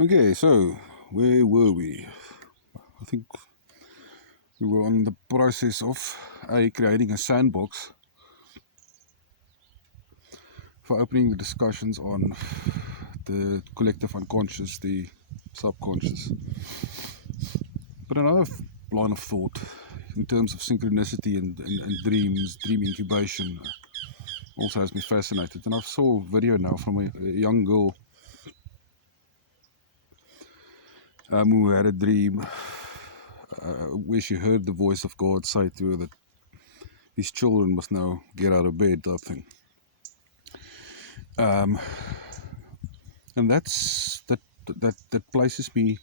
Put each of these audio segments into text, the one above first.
Okay, so where were we? I think we were on the process of creating a sandbox for opening the discussions on the collective unconscious, the subconscious. But another line of thought in terms of synchronicity and dreams, dream incubation, also has me fascinated. And I saw a video now from a young girl who had a dream where she heard the voice of God say to her that his children must now get out of bed, type thing. And that places me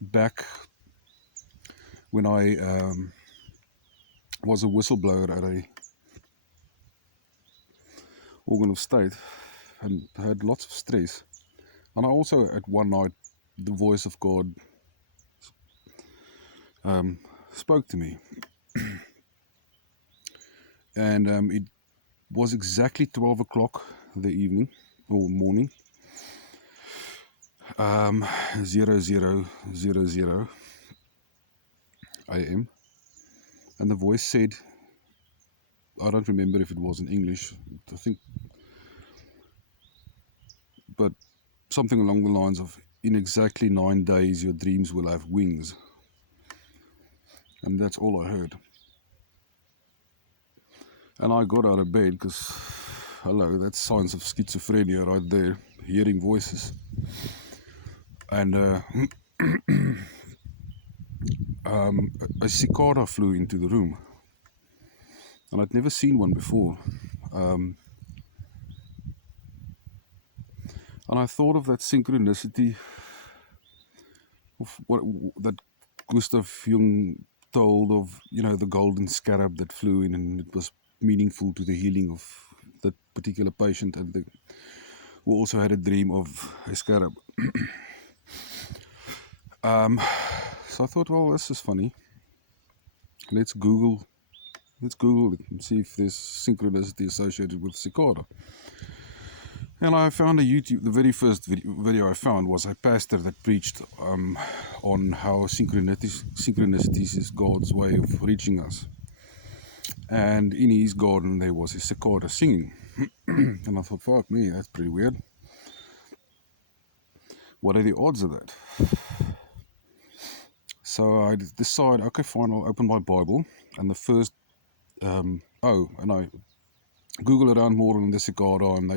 back when I was a whistleblower at a organ of state and had lots of stress. And I also, at one night, the voice of God spoke to me. And it was exactly 12 o'clock the evening or morning, 0000 a.m. And the voice said, I don't remember if it was in English, I think, but something along the lines of, in exactly 9 days your dreams will have wings. And that's all I heard. And I got out of bed because, hello, that's signs of schizophrenia right there, hearing voices. And a cicada flew into the room. And I'd never seen one before. And I thought of that synchronicity of what that Gustav Jung told of, the golden scarab that flew in, and it was meaningful to the healing of that particular patient, and who also had a dream of a scarab. So I thought, well, this is funny. Let's Google it and see if there's synchronicity associated with cicada. And I found the very first video I found was a pastor that preached on how synchronicities is God's way of reaching us. And in his garden there was a cicada singing. And I thought, fuck me, that's pretty weird. What are the odds of that? So I decided, okay, fine, I'll open my Bible. And the first, and I Google around more on the cicada, and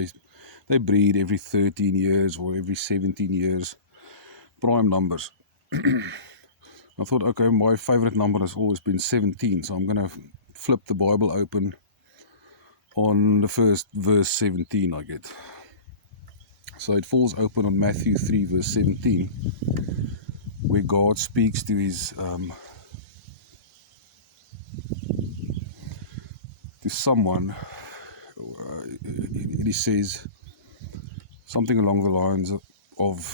they breed every 13 years or every 17 years, prime numbers. I thought, okay, my favorite number has always been 17, so I'm going to flip the Bible open on the first verse 17 I get. So it falls open on Matthew 3 verse 17, where God speaks to his to someone. He says something along the lines of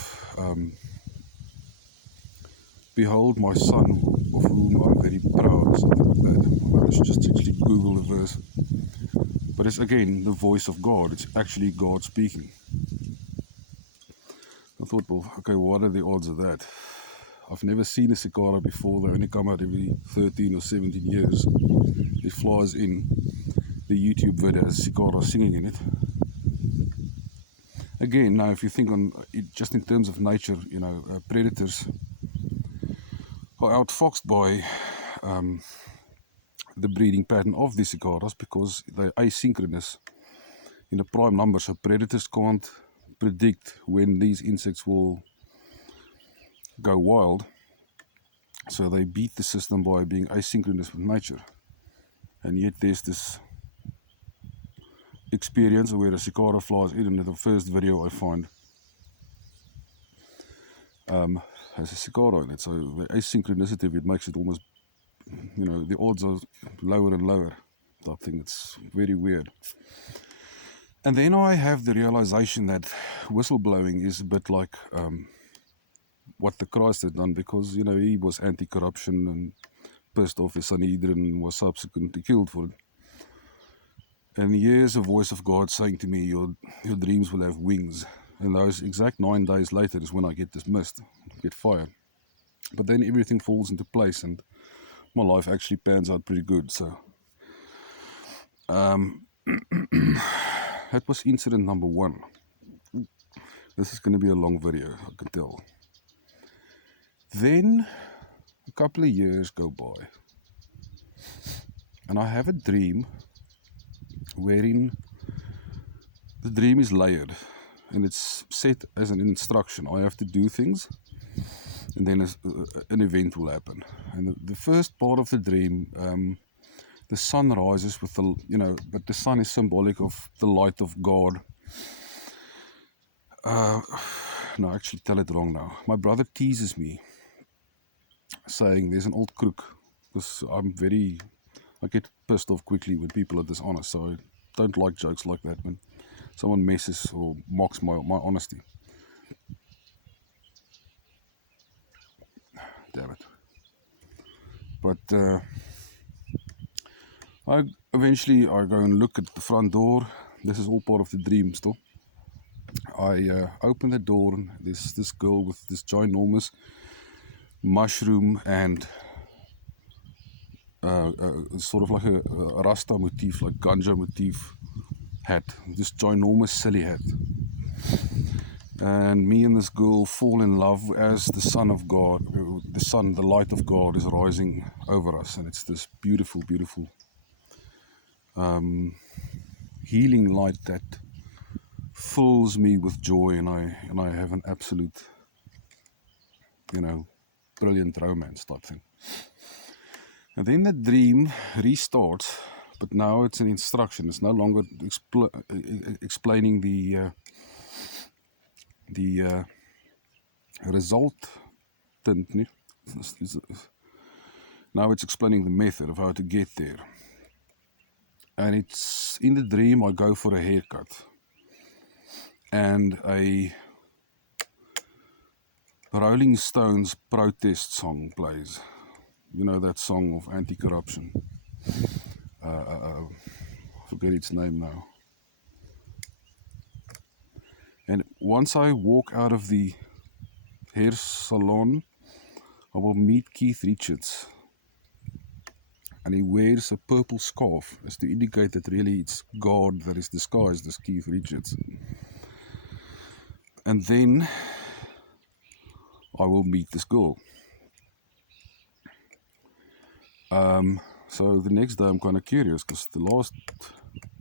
behold my son of whom I'm very proud, or something like that. I should just actually Google the verse. But it's again the voice of God. It's actually God speaking. I thought, well, okay, what are the odds of that? I've never seen a cicada before. They only come out every 13 or 17 years. It flies in. The YouTube video has cicada singing in it. Again, now if you think on it just in terms of nature, predators are outfoxed by the breeding pattern of these cicadas because they're asynchronous in a prime number, so predators can't predict when these insects will go wild, so they beat the system by being asynchronous with nature. And yet there's this experience where a cicada flies in, and the first video I find has a cicada in it, so the asynchronicity of it makes it almost, the odds are lower and lower type thing. It's very weird. And then I have the realization that whistleblowing is a bit like what the Christ had done, because he was anti-corruption and pissed off his Sanhedrin and was subsequently killed for it. And here's a voice of God saying to me, your dreams will have wings. And those exact 9 days later is when I get dismissed, get fired. But then everything falls into place and my life actually pans out pretty good. So that was incident number 1. This is going to be a long video, I can tell. Then a couple of years go by and I have a dream wherein the dream is layered and it's set as an instruction. I have to do things and then an event will happen. And the first part of the dream, the sun rises with the, but the sun is symbolic of the light of God. No, I actually tell it wrong now. My brother teases me, saying there's an old crook, because I get pissed off quickly when people are dishonest, so I don't like jokes like that when someone messes or mocks my honesty. Damn it. But eventually I go and look at the front door. This is all part of the dream still. I open the door and there's this girl with this ginormous mushroom and sort of like a Rasta motif, like ganja motif hat, this ginormous silly hat. And me and this girl fall in love as the Son of God, the light of God is rising over us, and it's this beautiful, beautiful healing light that fills me with joy, and I have an absolute, brilliant romance type thing. And then the dream restarts, but now it's an instruction. It's no longer explaining the result. Now it's explaining the method of how to get there. And it's in the dream I go for a haircut, and a Rolling Stones protest song plays. You know that song of anti-corruption. I forget its name now. And once I walk out of the hair salon, I will meet Keith Richards. And he wears a purple scarf as to indicate that really it's God that is disguised as Keith Richards. And then I will meet this girl. So the next day I'm kind of curious, because the last,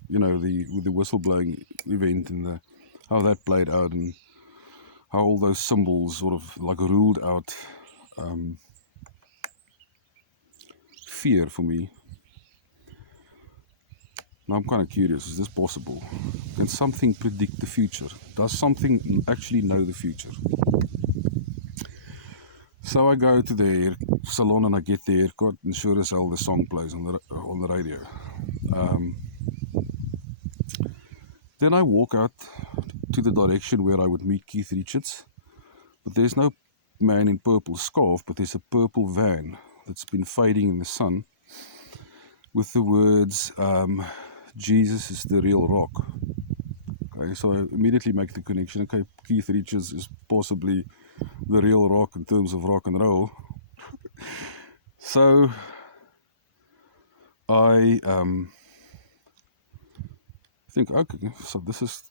with the whistleblowing event and how that played out, and how all those symbols sort of like ruled out fear for me. Now I'm kind of curious, is this possible? Can something predict the future? Does something actually know the future? So I go to the hair salon and I get the haircut, and sure as hell the song plays on the radio. Then I walk out to the direction where I would meet Keith Richards, but there's no man in purple scarf, but there's a purple van that's been fading in the sun with the words, Jesus is the real rock. Okay, so I immediately make the connection. Okay, Keith Richards is possibly the real rock in terms of rock and roll. So I think, okay, so this is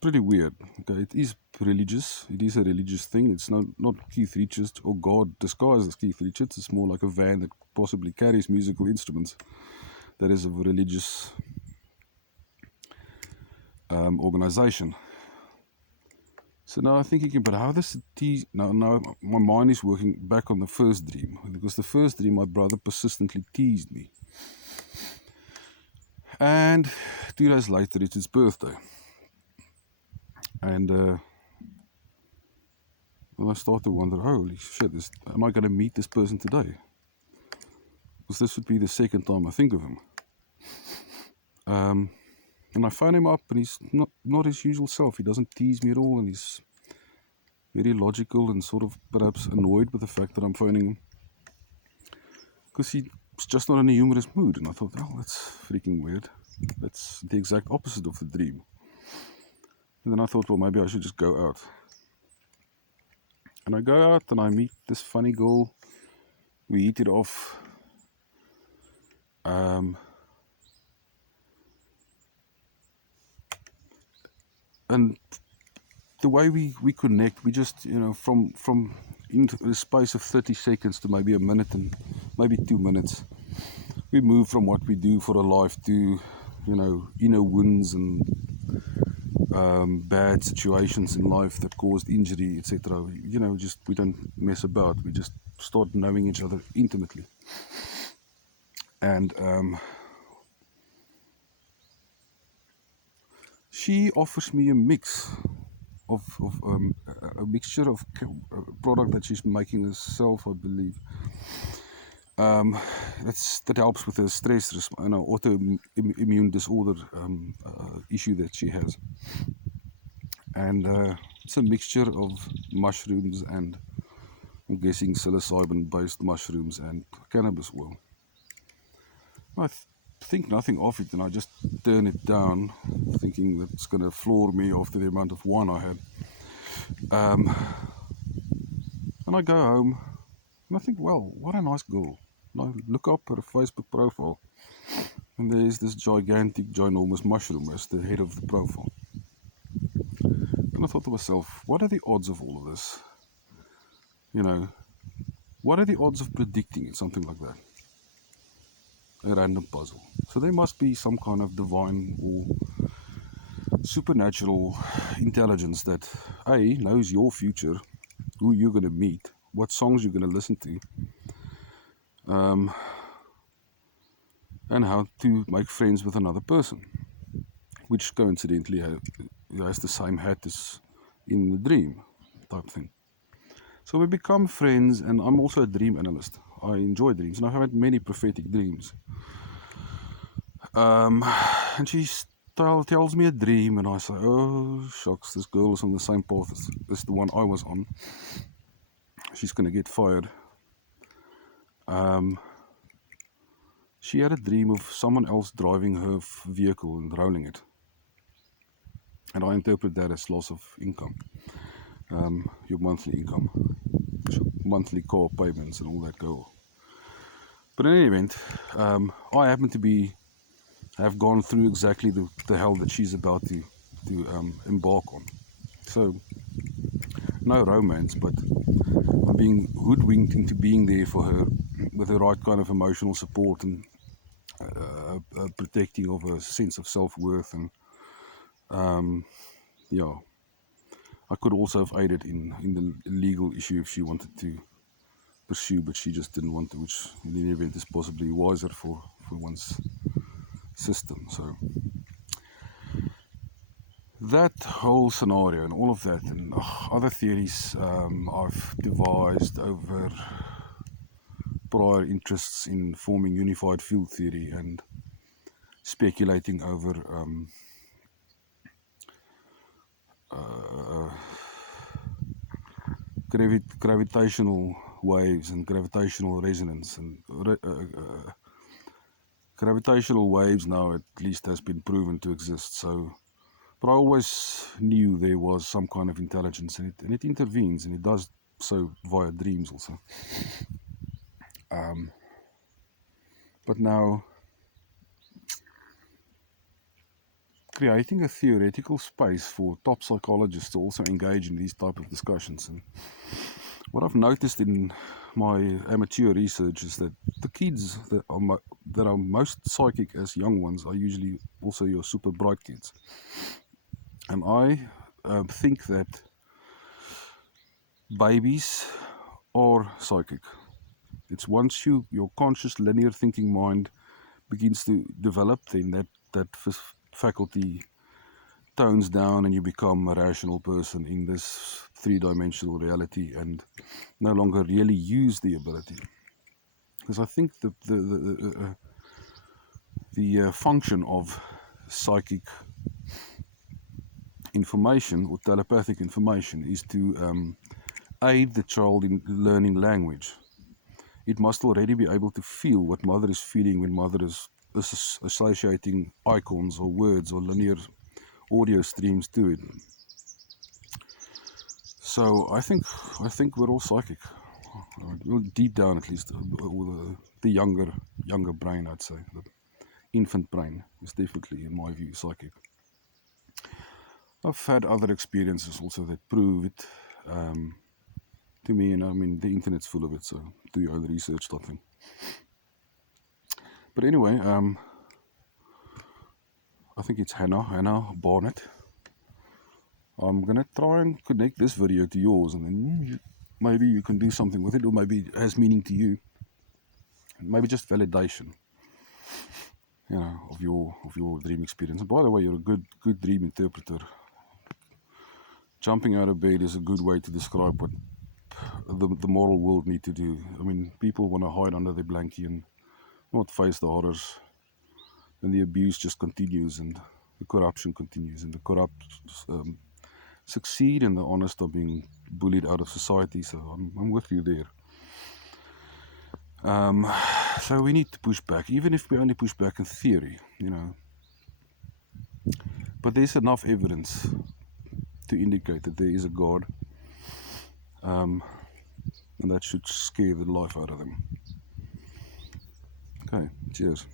pretty weird. Okay, it is religious. It is a religious thing. It's not Keith Richards or God disguised as Keith Richards. It's more like a van that possibly carries musical instruments that is of a religious organization. So now I'm thinking, but how does it now my mind is working back on the first dream, because the first dream my brother persistently teased me. And 2 days later it's his birthday. And I start to wonder, holy shit, am I going to meet this person today? Because this would be the second time I think of him. And I phone him up, and he's not his usual self. He doesn't tease me at all, and he's very logical and sort of perhaps annoyed with the fact that I'm phoning him, because he's just not in a humorous mood. And I thought, oh, that's freaking weird. That's the exact opposite of the dream. And then I thought, well, maybe I should just go out. And I go out and I meet this funny girl. We hit it off. And the way we connect, we just, from into the space of 30 seconds to maybe a minute and maybe 2 minutes, we move from what we do for a life to, inner wounds and bad situations in life that caused injury, etc. Just we don't mess about. We just start knowing each other intimately. And she offers me a mix of a mixture of product that she's making herself, I believe. That helps with the stress, autoimmune disorder issue that she has. And it's a mixture of mushrooms and, I'm guessing, psilocybin-based mushrooms and cannabis oil. I think nothing of it, and I just turn it down, thinking that it's going to floor me after the amount of wine I had. And I go home, and I think, well, what a nice girl. And I look up her Facebook profile, and there's this ginormous mushroom as the head of the profile. And I thought to myself, what are the odds of all of this? What are the odds of predicting something like that? A random puzzle. So there must be some kind of divine or supernatural intelligence that knows your future, who you're going to meet, what songs you're going to listen to, and how to make friends with another person, which coincidentally has the same hat as in the dream type thing. So we become friends, and I'm also a dream analyst. I enjoy dreams, and I have had many prophetic dreams. And she tells me a dream, and I say, oh shucks, this girl is on the same path as the one I was on. She's going to get fired. She had a dream of someone else driving her vehicle and rolling it. And I interpret that as loss of income, your monthly income, monthly car payments and all that go. But in any event, I happen to have gone through exactly the hell that she's about to embark on. So, no romance, but I'm being hoodwinked into being there for her with the right kind of emotional support and protecting of a sense of self-worth. And I could also have aided in the legal issue if she wanted to pursue, but she just didn't want to, which in any event is possibly wiser for one's system. So that whole scenario and all of that and other theories I've devised over prior interests in forming unified field theory and speculating over gravitational waves and gravitational resonance, and gravitational waves now at least has been proven to exist. So, but I always knew there was some kind of intelligence in it, and it intervenes, and it does so via dreams also. But now, creating a theoretical space for top psychologists to also engage in these type of discussions. And what I've noticed in my amateur research is that the kids that are most psychic as young ones are usually also your super bright kids. And I think that babies are psychic. It's once your conscious linear thinking mind begins to develop, then that faculty tones down and you become a rational person in this three-dimensional reality and no longer really use the ability. Because I think the function of psychic information or telepathic information is to aid the child in learning language. It must already be able to feel what mother is feeling when mother is associating icons or words or linear audio streams to it. So I think we're all psychic. Well, deep down, at least, the younger brain, I'd say, the infant brain is definitely, in my view, psychic. I've had other experiences also that prove it to me, and I mean the internet's full of it, so do your own research, type thing. But anyway, I think it's Hannah Barnett. I'm gonna try and connect this video to yours, and then maybe you can do something with it, or maybe it has meaning to you. Maybe just validation, of your dream experience. And by the way, you're a good dream interpreter. Jumping out of bed is a good way to describe what the moral world need to do. I mean, people want to hide under their blankie and not face the horrors, and the abuse just continues, and the corruption continues, and the corrupt succeed, and the honest are being bullied out of society. So I'm with you there. So we need to push back, even if we only push back in theory, But there's enough evidence to indicate that there is a God, and that should scare the life out of them. Okay, cheers.